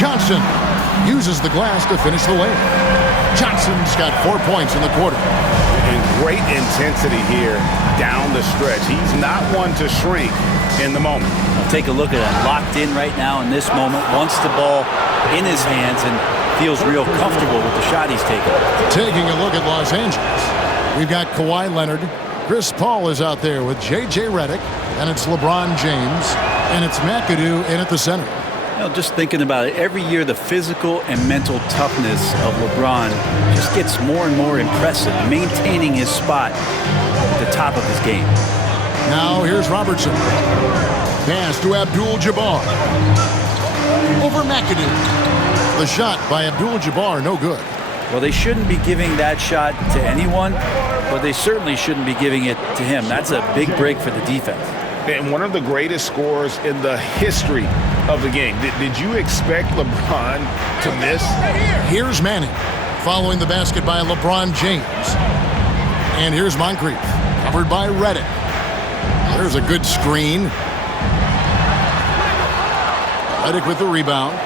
Johnson uses the glass to finish the layup. Johnson's got 4 points in the quarter. And great intensity here down the stretch. He's not one to shrink in the moment. Take a look at him. Locked in right now in this moment. Wants the ball in his hands and feels real comfortable with the shot he's taking. Taking a look at Los Angeles. We've got Kawhi Leonard. Chris Paul is out there with J.J. Redick. And it's LeBron James. And it's McAdoo in at the center. You know, just thinking about it, every year the physical and mental toughness of LeBron just gets more and more impressive, maintaining his spot at the top of his game. Now here's Robertson. Pass to Abdul-Jabbar. Over McAdoo. The shot by Abdul-Jabbar, no good. Well, they shouldn't be giving that shot to anyone, but they certainly shouldn't be giving it to him. That's a big break for the defense. And one of the greatest scorers in the history of the game. Did you expect LeBron to miss? Here's Manning following the basket by LeBron James. And here's Moncrief, covered by Redick. There's a good screen. Redick with the rebound.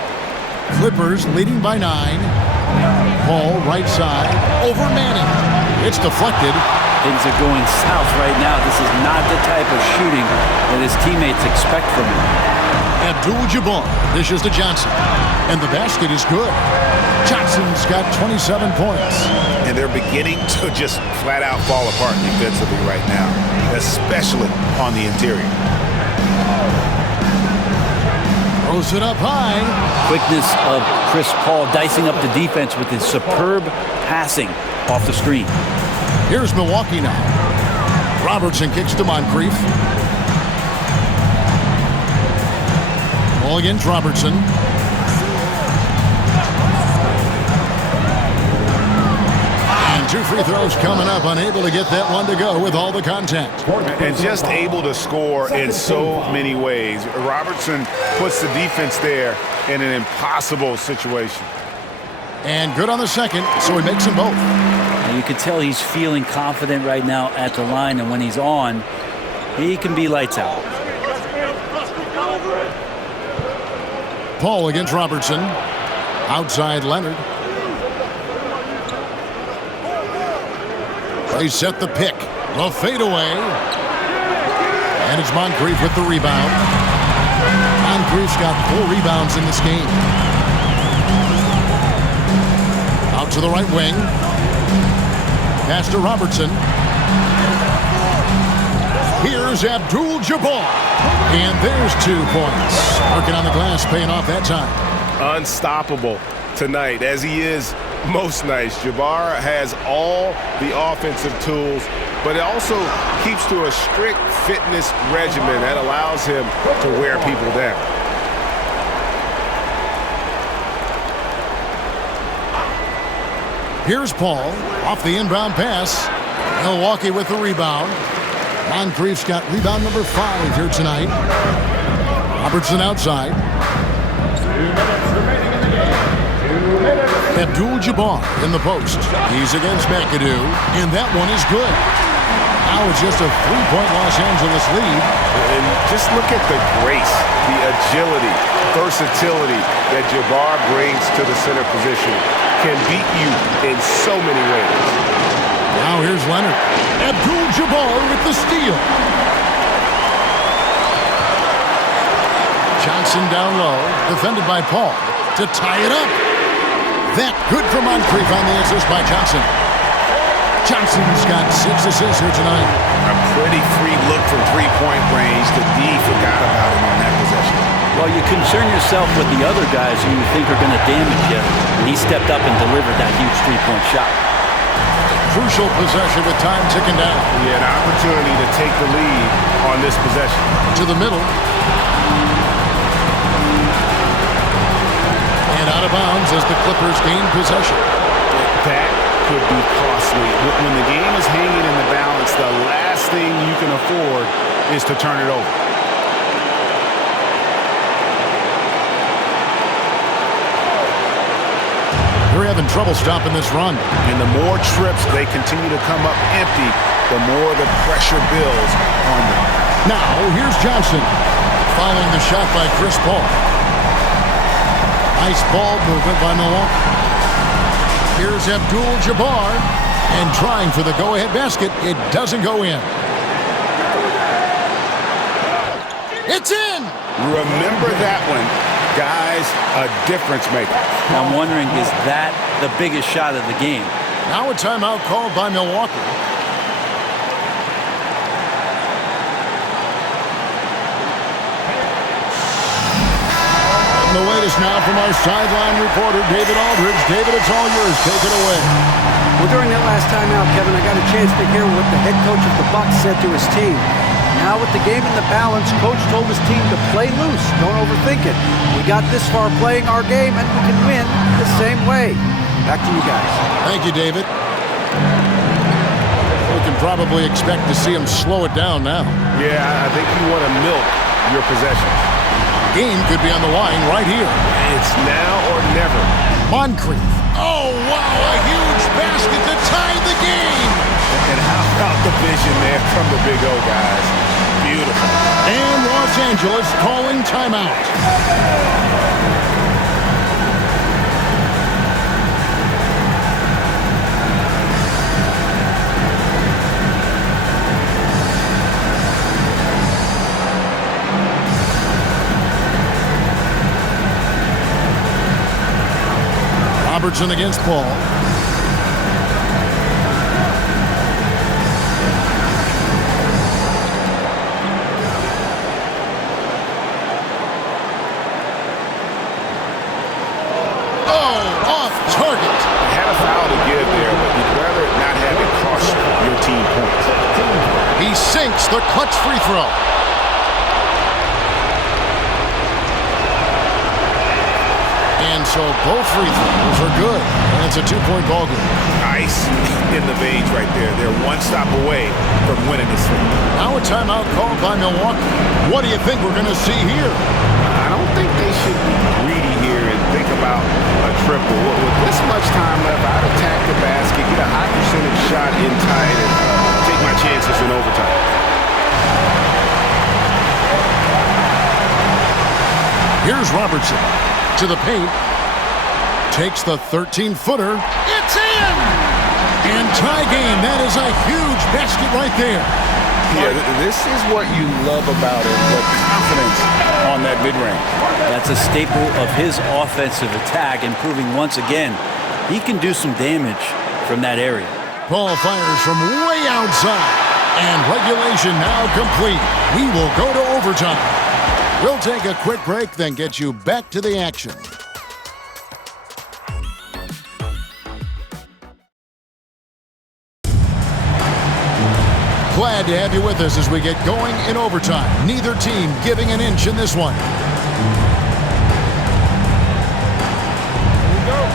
Clippers leading by 9. Paul right side over Manning. It's deflected. Things are going south right now. This is not the type of shooting that his teammates expect from him. Abdul-Jabbar dishes to Johnson. And the basket is good. Johnson's got 27 points. And they're beginning to just flat out fall apart defensively right now, especially on the interior. Throws it up high. Quickness of Chris Paul dicing up the defense with his superb passing off the screen. Here's Milwaukee now. Robertson kicks to Moncrief. Ball against Robertson. And 2 free throws coming up. Unable to get that one to go with all the contact. And just able to score in so many ways. Robertson puts the defense there in an impossible situation. And good on the second, so he makes them both. You can tell he's feeling confident right now at the line, and when he's on, he can be lights out. Paul against Robertson. Outside Leonard. They set the pick. The fadeaway. And it's Moncrief with the rebound. Moncrief's got 4 rebounds in this game. Out to the right wing. Pass to Robertson. Here's Abdul-Jabbar. And there's 2 points. Working on the glass, paying off that time. Unstoppable tonight, as he is most nights. Jabbar has all the offensive tools, but it also keeps to a strict fitness regimen that allows him to wear people down. Here's Paul off the inbound pass. Milwaukee with the rebound. Moncrief's got rebound number 5 here tonight. Robertson outside. Abdul-Jabbar in the post. He's against McAdoo, and that one is good. Now it's just a 3-point Los Angeles lead. And just look at the grace, the agility, versatility that Jabbar brings to the center position. Can beat you in so many ways. Now here's Leonard. Abdul-Jabbar with the steal. Johnson down low, defended by Paul to tie it up. That good for Moncrief on the assist by Johnson. Johnson's got 6 assists here tonight. A pretty free look from 3-point range. The D forgot about him on that possession. Well, you concern yourself with the other guys who you think are going to damage you, and he stepped up and delivered that huge 3-point shot. Crucial possession with time ticking down. He had an opportunity to take the lead on this possession. To the middle. And out of bounds as the Clippers gain possession. That could be costly. When the game is hanging in the balance, the last thing you can afford is to turn it over. They're having trouble stopping this run. And the more trips they continue to come up empty, the more the pressure builds on them. Now, here's Johnson following the shot by Chris Paul. Nice ball movement by Milwaukee. Here's Abdul-Jabbar, and trying for the go-ahead basket. It doesn't go in. It's in! Remember that one. Guys, a difference maker. I'm wondering, is that the biggest shot of the game? Now a timeout called by Milwaukee. The latest now from our sideline reporter, David Aldridge. David, it's all yours. Take it away. Well, during that last timeout, Kevin, I got a chance to hear what the head coach of the Bucks said to his team. Now with the game in the balance, coach told his team to play loose. Don't overthink it. We got this far playing our game, and we can win the same way. Back to you guys. Thank you, David. We can probably expect to see him slow it down now. Yeah, I think you want to milk your possessions. Game could be on the line right here. It's now or never. Moncrief. Oh, wow, a huge basket to tie the game. And how about the vision there from the Big O, guys? Beautiful. And Los Angeles calling timeout. Robertson against Paul. Off target. Had a foul to give there, but you'd rather not have it cost your team points. He sinks the clutch free throw. And so both free throws are good. And it's a two-point ball game. Ice in the veins right there. They're one stop away from winning this thing. Now a timeout called by Milwaukee. What do you think we're going to see here? I don't think they should be greedy here and think about a triple. With this much time left, I'd attack the basket, get a high percentage shot in tight, and take my chances in overtime. Here's Robertson to the paint. Takes the 13-footer. It's in! And tie game. That is a huge basket right there. Yeah, this is what you love about it, the confidence on that mid-range. That's a staple of his offensive attack, and proving once again he can do some damage from that area. Paul fires from way outside. And regulation now complete. We will go to overtime. We'll take a quick break, then get you back to the action. Glad to have you with us as we get going in overtime. Neither team giving an inch in this one. Here we go.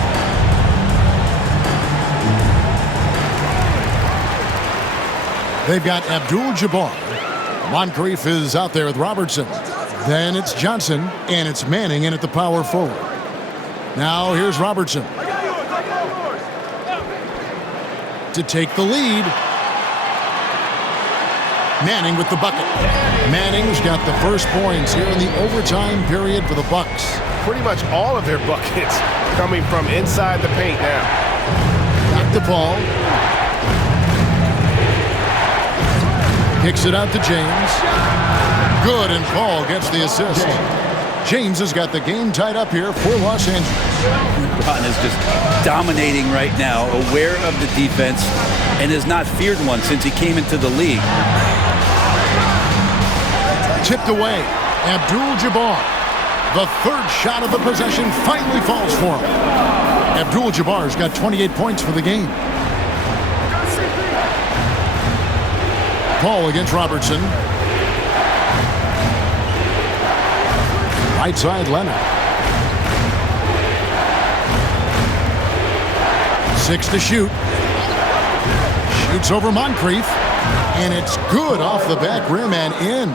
They've got Abdul-Jabbar. Moncrief is out there with Robertson. Then it's Johnson, and it's Manning in at the power forward. Now here's Robertson to take the lead. Manning with the bucket. Manning's got the first points here in the overtime period for the Bucks. Pretty much all of their buckets coming from inside the paint now. Back to Paul. Kicks it out to James. Good, and Paul gets the assist. James has got the game tied up here for Los Angeles. LeBron is just dominating right now, aware of the defense, and has not feared one since he came into the league. Tipped away. Abdul-Jabbar. The third shot of the possession finally falls for him. Abdul-Jabbar's got 28 points for the game. Paul against Robertson. Right side, Leonard. 6 to shoot. Shoots over Moncrief. And it's good off the back rim and in.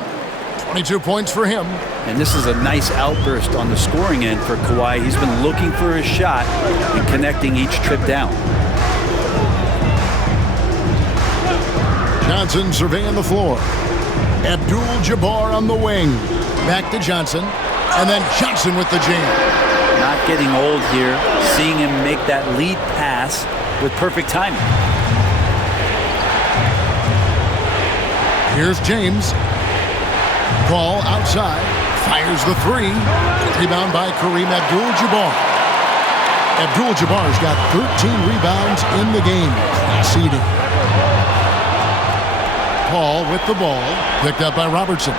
22 points for him. And this is a nice outburst on the scoring end for Kawhi. He's been looking for his shot and connecting each trip down. Johnson surveying the floor. Abdul-Jabbar on the wing. Back to Johnson. And then Johnson with the jam. Not getting old here. Seeing him make that lead pass with perfect timing. Here's James. Ball outside. Fires the three. Rebound by Kareem Abdul-Jabbar. Abdul-Jabbar's got 13 rebounds in the game. Conceding. Paul with the ball. Picked up by Robertson.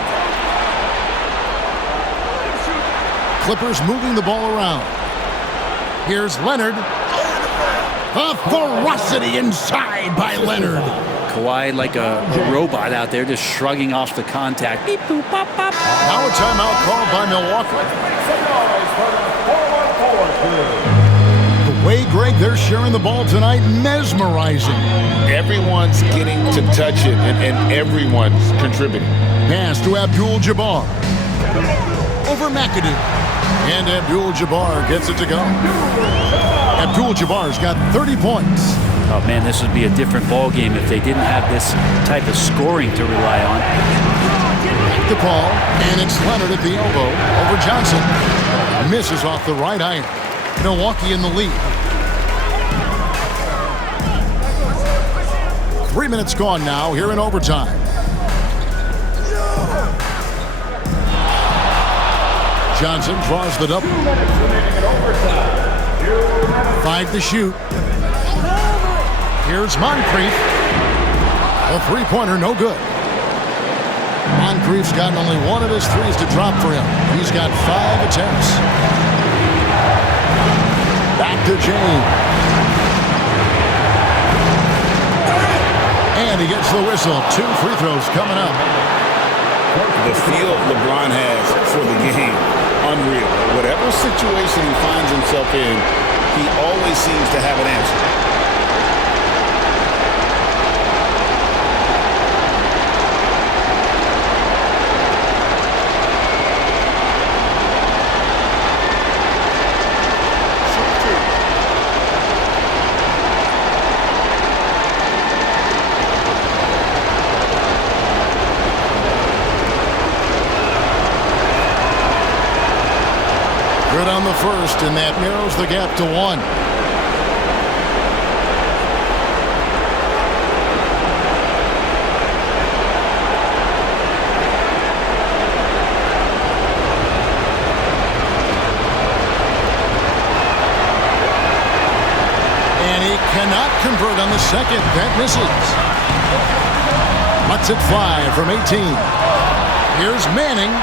Clippers moving the ball around. Here's Leonard. A ferocity inside by Leonard. Kawhi like a robot out there just shrugging off the contact. Beep, boop, pop, pop. Now a timeout called by Milwaukee. The way, Greg, they're sharing the ball tonight, mesmerizing. Everyone's getting to touch it, and everyone's contributing. Pass to Abdul-Jabbar. Over McAdoo. And Abdul-Jabbar gets it to go. Abdul-Jabbar's got 30 points. Oh, man, this would be a different ball game if they didn't have this type of scoring to rely on. The ball, and it's Leonard at the elbow over Johnson. Misses off the right iron. Milwaukee in the lead. 3 minutes gone now here in overtime. Johnson draws the double. 5 to shoot. Here's Moncrief. A three-pointer, no good. Moncrief's gotten only one of his threes to drop for him. He's got 5 attempts. Back to James. And he gets the whistle. 2 free throws coming up. The feel LeBron has for the game, unreal. Whatever situation he finds himself in, he always seems to have an answer. Good on the first, and that narrows the gap to 1. And he cannot convert on the second. That misses. Lets it fly from 18. Here's Manning.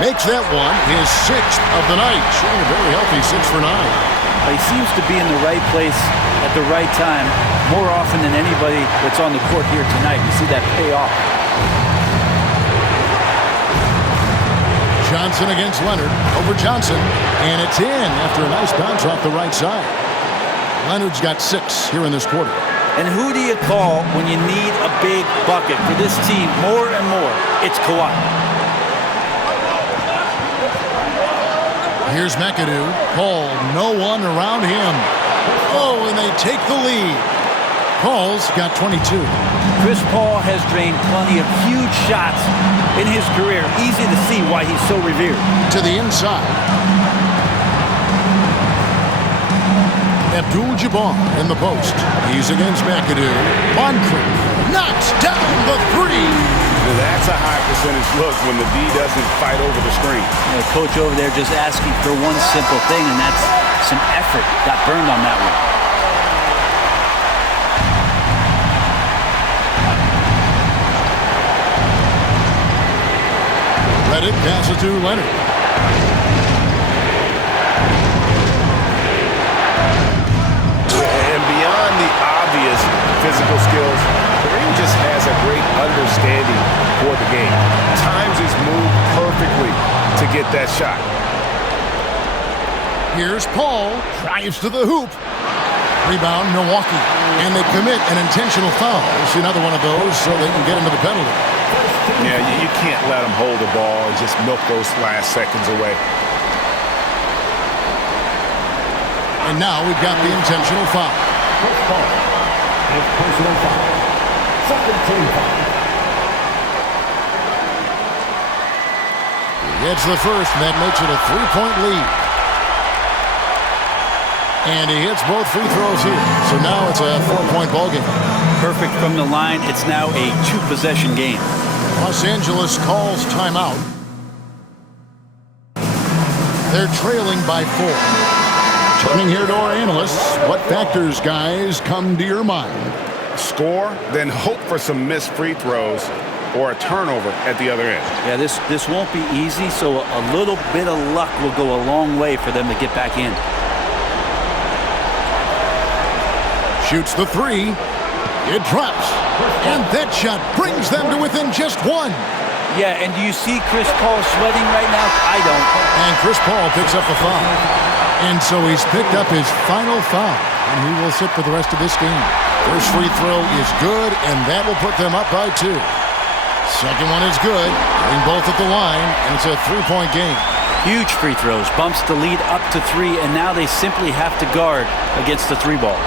Makes that one his 6th of the night. Showing a very healthy 6 for 9. He seems to be in the right place at the right time more often than anybody that's on the court here tonight. You see that pay off. Johnson against Leonard. Over Johnson. And it's in after a nice bounce off the right side. Leonard's got 6 here in this quarter. And who do you call when you need a big bucket for this team more and more? It's Kawhi. Here's McAdoo. Paul, no one around him. Oh, and they take the lead. Paul's got 22. Chris Paul has drained plenty of huge shots in his career. Easy to see why he's so revered. To the inside. Abdul-Jabbar in the post. He's against McAdoo. Moncrief knocks down the 3. That's a high percentage look when the D doesn't fight over the screen. The coach over there just asking for one simple thing, and that's some effort. Got burned on that one. Let it pass it to Leonard. And beyond the obvious physical skills, Kareem just has a great understanding for the game. Times his move perfectly to get that shot. Here's Paul. Drives to the hoop. Rebound, Milwaukee. And they commit an intentional foul. It's another one of those so they can get into the penalty. Yeah, you can't let him hold the ball and just milk those last seconds away. And now we've got the intentional foul. Personal foul. Second team foul. It's the first, and that makes it a 3-point lead. And he hits both free throws here. So now it's a 4-point ball game. Perfect from the line. It's now a 2-possession game. Los Angeles calls timeout. They're trailing by 4. Turning here to our analysts, what factors, guys, come to your mind? Score, then hope for some missed free throws or a turnover at the other end. Yeah, this won't be easy, so a little bit of luck will go a long way for them to get back in. Shoots the 3. It drops. And that shot brings them to within just 1. Yeah, and do you see Chris Paul sweating right now? I don't. And Chris Paul picks up a foul. And so he's picked up his final foul. And he will sit for the rest of this game. First free throw is good, and that will put them up by 2. Second one is good. Getting both at the line, and it's a 3-point game. Huge free throws. Bumps the lead up to 3, and now they simply have to guard against the 3-ball.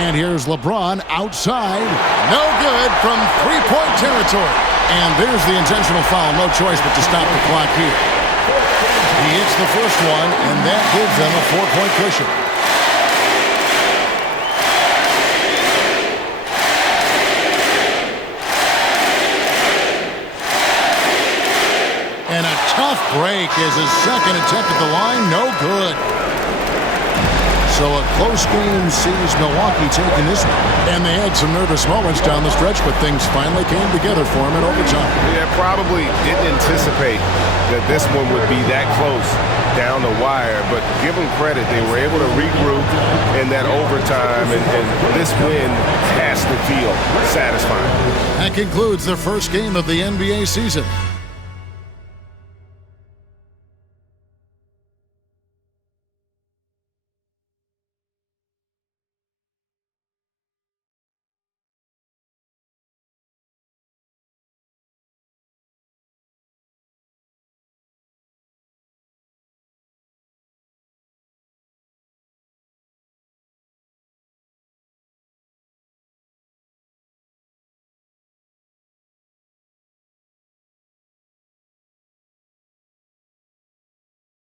And here's LeBron outside. No good from 3-point territory. And there's the intentional foul. No choice but to stop the clock here. He hits the first one, and that gives them a 4-point cushion. And a tough break is his second attempt at the line. No good. So a close game sees Milwaukee taking this one. And they had some nervous moments down the stretch, but things finally came together for them in overtime. Yeah, probably didn't anticipate that this one would be that close down the wire, but give them credit. They were able to regroup in that overtime, and this win has to feel satisfying. That concludes the first game of the NBA season.